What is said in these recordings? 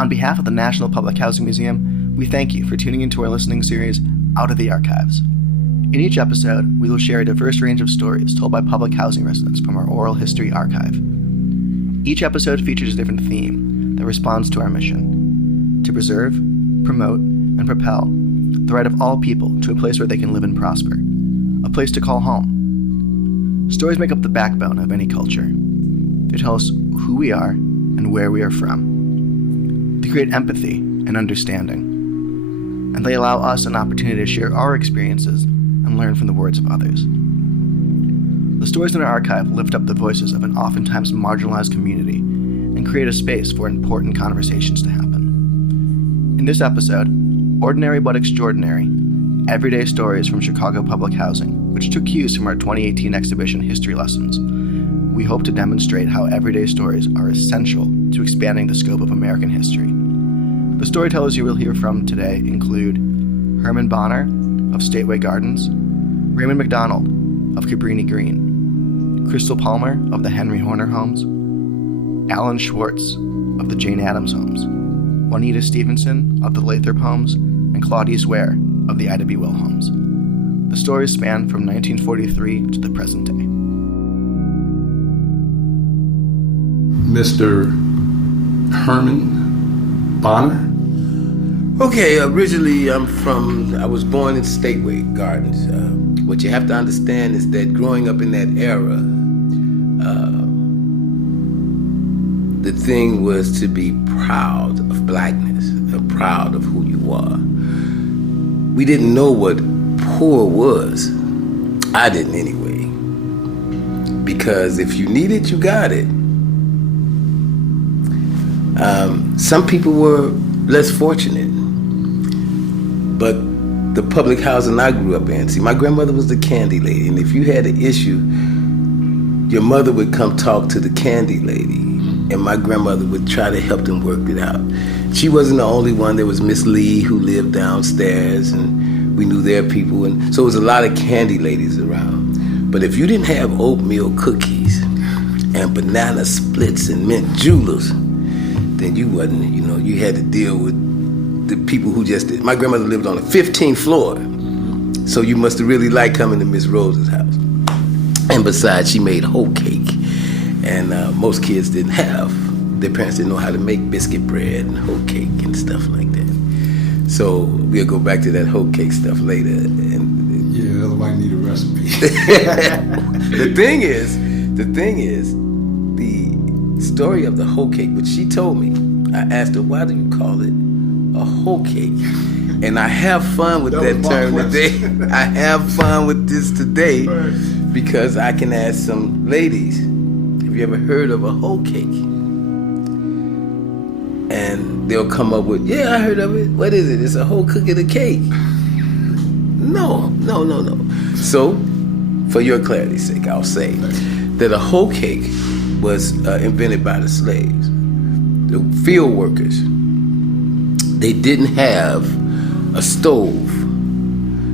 On behalf of the National Public Housing Museum, we thank you for tuning into our listening series, Out of the Archives. In each episode, we will share a diverse range of stories told by public housing residents from our oral history archive. Each episode features a different theme that responds to our mission: to preserve, promote, and propel the right of all people to a place where they can live and prosper, a place to call home. Stories make up the backbone of any culture. They tell us who we are and where we are from. They create empathy and understanding, and they allow us an opportunity to share our experiences and learn from the words of others. The stories in our archive lift up the voices of an oftentimes marginalized community and create a space for important conversations to happen. In this episode, Ordinary but Extraordinary, Everyday Stories from Chicago Public Housing, which took cues from our 2018 exhibition History Lessons, we hope to demonstrate how everyday stories are essential to expanding the scope of American history. The storytellers you will hear from today include Herman Bonner of Stateway Gardens, Raymond McDonald of Cabrini-Green, Crystal Palmer of the Henry Horner Homes, Alan Schwartz of the Jane Addams Homes, Juanita Stevenson of the Lathrop Homes, and Claudice Ware of the Ida B. Will Homes. The stories span from 1943 to the present day. Mr. Herman Bonner. Okay, originally I was born in Stateway Gardens. What you have to understand is that growing up in that era, the thing was to be proud of blackness, proud of who you are. We didn't know what poor was. I didn't anyway. Because if you need it, you got it. Some people were less fortunate. But the public housing I grew up in, see, my grandmother was the candy lady, and if you had an issue, your mother would come talk to the candy lady, and my grandmother would try to help them work it out. She wasn't the only one. There was Miss Lee, who lived downstairs, and we knew their people, and so it was a lot of candy ladies around. But if you didn't have oatmeal cookies and banana splits and mint juleps, then you wasn't, you had to deal with the people who just did. My grandmother lived on the 15th floor, so you must have really liked coming to Miss Rose's house. And besides, she made whole cake, and most kids didn't have. Their parents didn't know how to make biscuit bread and whole cake and stuff like that. So we'll go back to that whole cake stuff later. And yeah, otherwise need a recipe. The thing is, the story of the whole cake, which she told me, I asked her, why do you call it a whole cake? And I have fun with that term today. I have fun with this today because I can ask some ladies, have you ever heard of a whole cake? And they'll come up with, yeah, I heard of it. What is it? It's a whole cookie of the cake. No. So, for your clarity's sake, I'll say that a whole cake was invented by the slaves. The field workers, they didn't have a stove.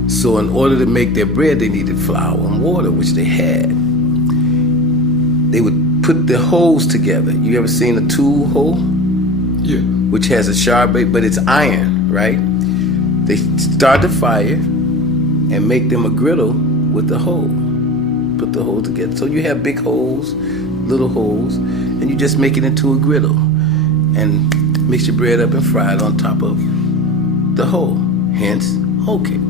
So in order to make their bread, they needed flour and water, which they had. They would put the holes together. You ever seen a tool hole? Yeah. Which has a sharp base, but it's iron, right? They start the fire and make them a griddle with the hole. Put the hole together. So you have big holes, little holes, and you just make it into a griddle. And mix your bread up and fry it on top of the hole, hence whole cake.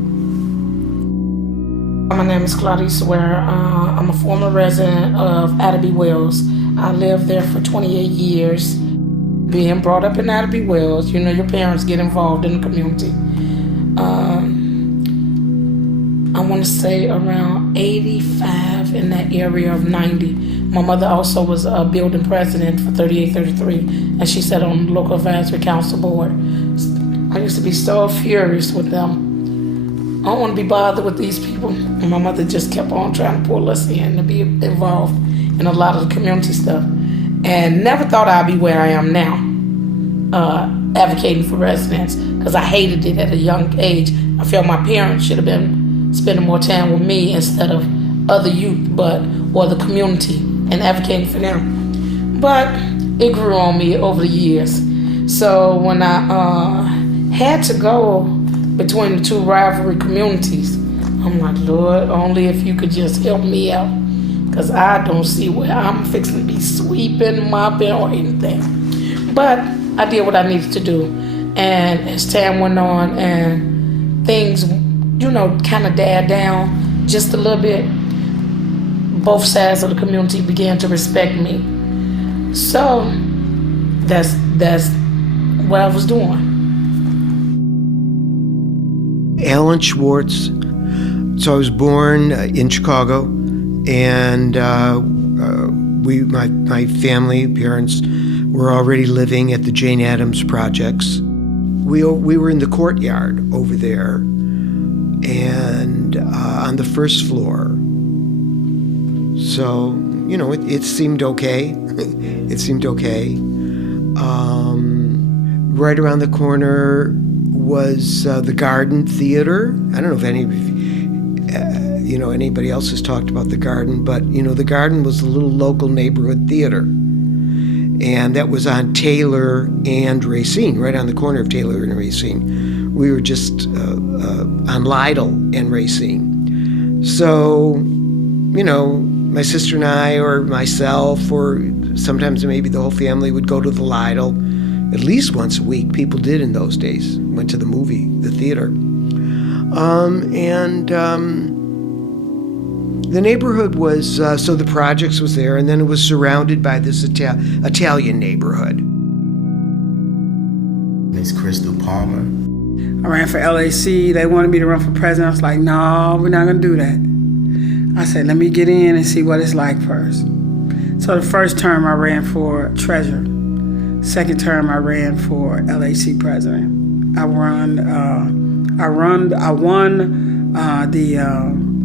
My name is Claudice Ware. I'm a former resident of Ida B. Wells. I lived there for 28 years. Being brought up in Ida B. Wells, your parents get involved in the community. I want to say around 85 in that area of 90. My mother also was a building president for 3833, and she sat on the local advisory council board. I used to be so furious with them. I don't want to be bothered with these people. And my mother just kept on trying to pull us in to be involved in a lot of the community stuff. And never thought I'd be where I am now, advocating for residents, because I hated it at a young age. I felt my parents should have been spending more time with me instead of other youth, or the community, and advocating for them. But it grew on me over the years. So when I had to go between the two rivalry communities, I'm like, Lord, only if you could just help me out, because I don't see where I'm fixing to be sweeping, mopping, or anything. But I did what I needed to do. And as time went on and things, kind of died down just a little bit, both sides of the community began to respect me. So that's what I was doing. Alan Schwartz. So I was born in Chicago, and my family, parents, were already living at the Jane Addams projects. We were in the courtyard over there, and on the first floor. So it seemed okay. It seemed okay. Right around the corner was the Garden Theater. I don't know if anybody else has talked about the Garden, but the Garden was a little local neighborhood theater, and that was on Taylor and Racine, right on the corner of Taylor and Racine. We were just on Lytle and Racine. So, my sister and I, or myself, or sometimes maybe the whole family would go to the Lytle at least once a week. People did in those days. Went to the theater. The neighborhood was, so the projects was there, and then it was surrounded by this Italian neighborhood. Miss Crystal Palmer. I ran for LAC. They wanted me to run for president. I was like, no, we're not going to do that. I said, let me get in and see what it's like first. So the first term I ran for treasurer. Second term I ran for LAC president. I won the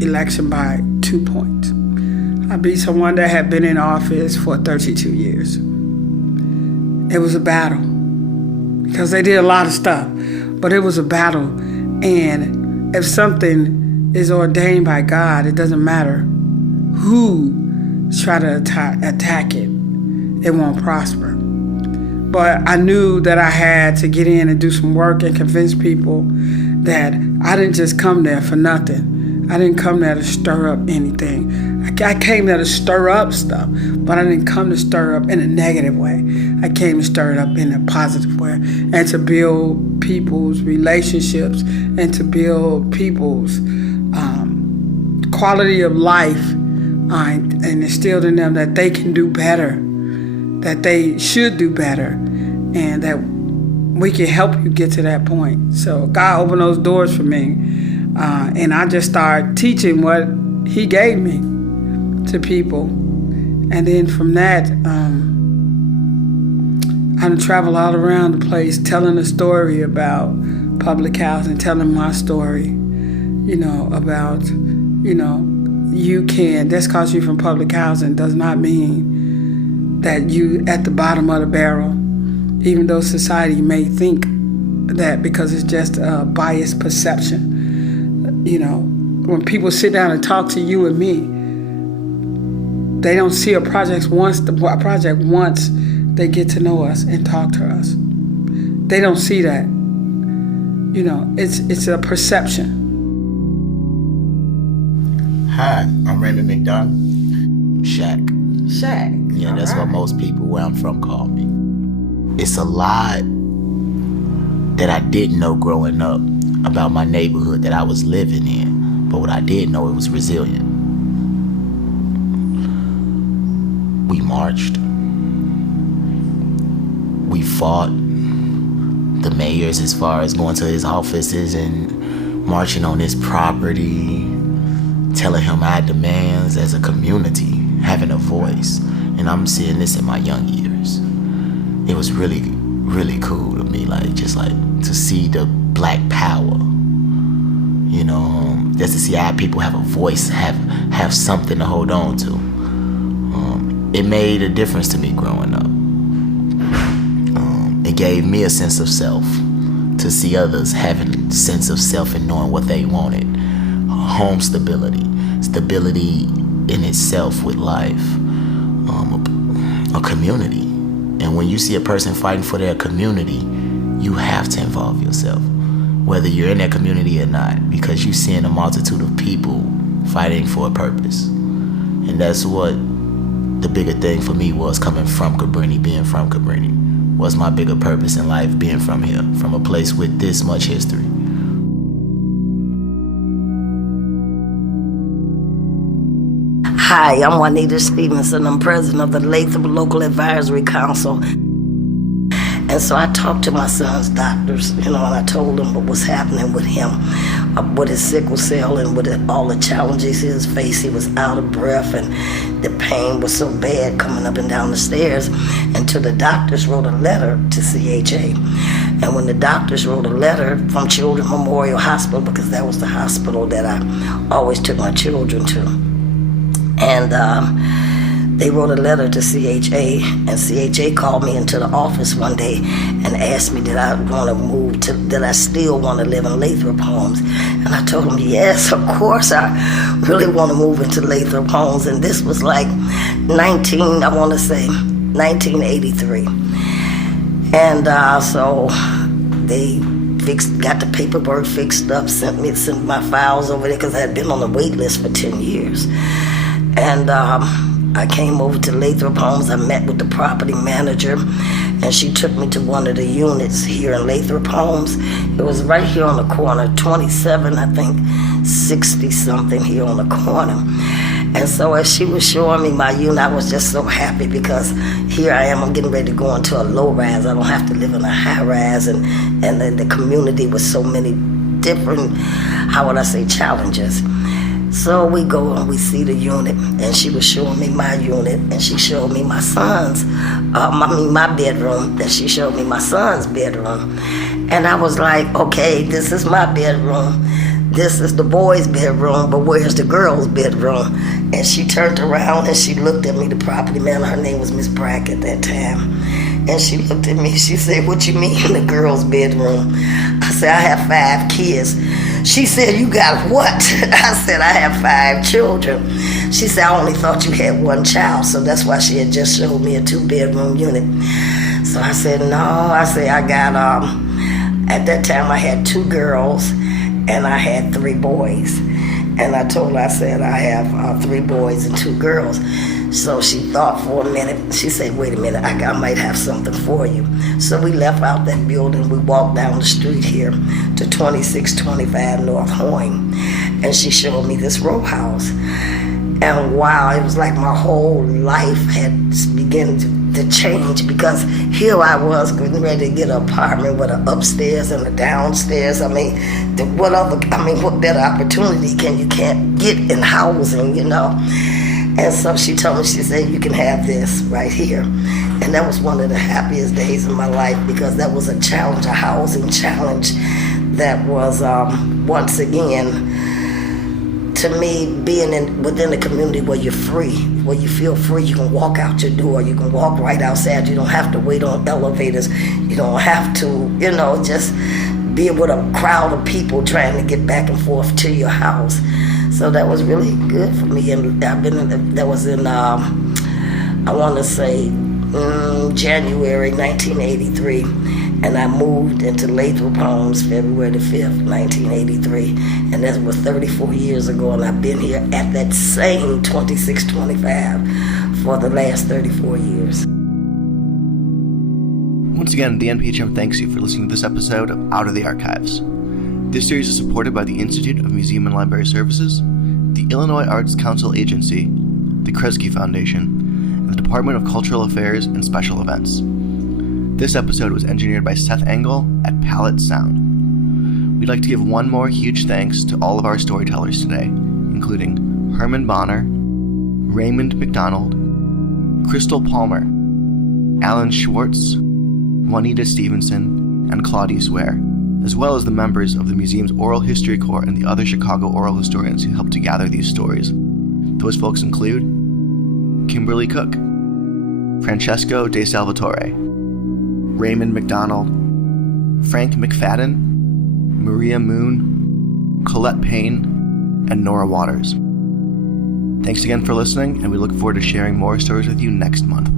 election by 2 points. I beat someone that had been in office for 32 years. It was a battle because they did a lot of stuff, but it was a battle. And if something is ordained by God, it doesn't matter who try to attack it, it won't prosper. But I knew that I had to get in and do some work and convince people that I didn't just come there for nothing. I didn't come there to stir up anything. I came there to stir up stuff, but I didn't come to stir up in a negative way. I came to stir it up in a positive way and to build people's relationships and to build people's quality of life and instilled in them that they can do better, that they should do better, and that we can help you get to that point. So God opened those doors for me, and I just started teaching what He gave me to people. And then from that, I travel all around the place telling a story about public housing, telling my story, about, just because you're from public housing does not mean that you at the bottom of the barrel, even though society may think that because it's just a biased perception. When people sit down and talk to you and me, they don't see a project once they get to know us and talk to us. They don't see that. It's a perception. Hi, I'm Raymond McDonald. Shaq. Yeah, that's what most people where I'm from call me. It's a lot that I didn't know growing up about my neighborhood that I was living in. But what I did know, it was resilient. We marched. We fought the mayors as far as going to his offices and marching on his property, telling him our demands as a community, having a voice. And I'm seeing this in my young years. It was really, really cool to me, just to see the black power, just to see how people have a voice, have something to hold on to. It made a difference to me growing up. It gave me a sense of self, to see others having a sense of self and knowing what they wanted. Home stability in itself with life, a community, And when you see a person fighting for their community, you have to involve yourself, whether you're in that community or not, because you're seeing a multitude of people fighting for a purpose. And that's what the bigger thing for me was, coming from Cabrini, being from Cabrini. Was my bigger purpose in life being from here, from a place with this much history. Hi, I'm Juanita Stevenson. I'm president of the Lathrop Local Advisory Council. And so I talked to my son's doctors, and I told them what was happening with him, with his sickle cell and with all the challenges he was facing. He was out of breath, and the pain was so bad coming up and down the stairs. And so the doctors wrote a letter to CHA. And when the doctors wrote a letter from Children's Memorial Hospital, because that was the hospital that I always took my children to, and they wrote a letter to CHA, and CHA called me into the office one day and asked me did I still want to live in Lathrop Homes. And I told them, yes, of course, I really want to move into Lathrop Homes. And this was like 1983. And so they got the paperwork fixed up, sent my files over there, because I had been on the wait list for 10 years. And I came over to Lathrop Homes. I met with the property manager, and she took me to one of the units here in Lathrop Homes. It was right here on the corner, 27, I think, 60-something here on the corner. And so as she was showing me my unit, I was just so happy, because here I am, I'm getting ready to go into a low rise. I don't have to live in a high rise, and then the community with so many different, challenges. So we go and we see the unit, and she was showing me my unit, and she showed me my son's, my bedroom, then she showed me my son's bedroom. And I was like, okay, this is my bedroom, this is the boys' bedroom, but where's the girls' bedroom? And she turned around and she looked at me, the property manager, her name was Miss Brackett at that time. And she looked at me, she said, what you mean the girls' bedroom? I said, I have 5 kids. She said, you got what? I said, I have 5 children. She said, I only thought you had 1 child, so that's why she had just showed me a 2-bedroom unit. So I said, no, I got, at that time I had 2 girls and I had 3 boys. And I told her, I said, I have 3 boys and 2 girls. So she thought for a minute. She said, wait a minute, I might have something for you. So we left out that building. We walked down the street here to 2625 North Hoying. And she showed me this row house. And wow, it was like my whole life had begun to change, because here I was getting ready to get an apartment with an upstairs and a downstairs. What better opportunity can't get in housing, And so she told me, she said, you can have this right here. And that was one of the happiest days of my life, because that was a challenge, a housing challenge that was, once again, to me, being within the community where you're free, where you feel free. You can walk out your door, you can walk right outside, you don't have to wait on elevators, you don't have to, just be with a crowd of people trying to get back and forth to your house. So that was really good for me. And that was in, January 1983. And I moved into Lathrop Homes February the 5th, 1983. And that was 34 years ago. And I've been here at that same 2625 for the last 34 years. Once again, the NPHM thanks you for listening to this episode of Out of the Archives. This series is supported by the Institute of Museum and Library Services, the Illinois Arts Council Agency, the Kresge Foundation, and the Department of Cultural Affairs and Special Events. This episode was engineered by Seth Engel at Palette Sound. We'd like to give one more huge thanks to all of our storytellers today, including Herman Bonner, Raymond McDonald, Crystal Palmer, Alan Schwartz, Juanita Stevenson, and Claudice Ware, as well as the members of the museum's Oral History Corps and the other Chicago oral historians who helped to gather these stories. Those folks include Kimberly Cook, Francesco De Salvatore, Raymond McDonald, Frank McFadden, Maria Moon, Colette Payne, and Nora Waters. Thanks again for listening, and we look forward to sharing more stories with you next month.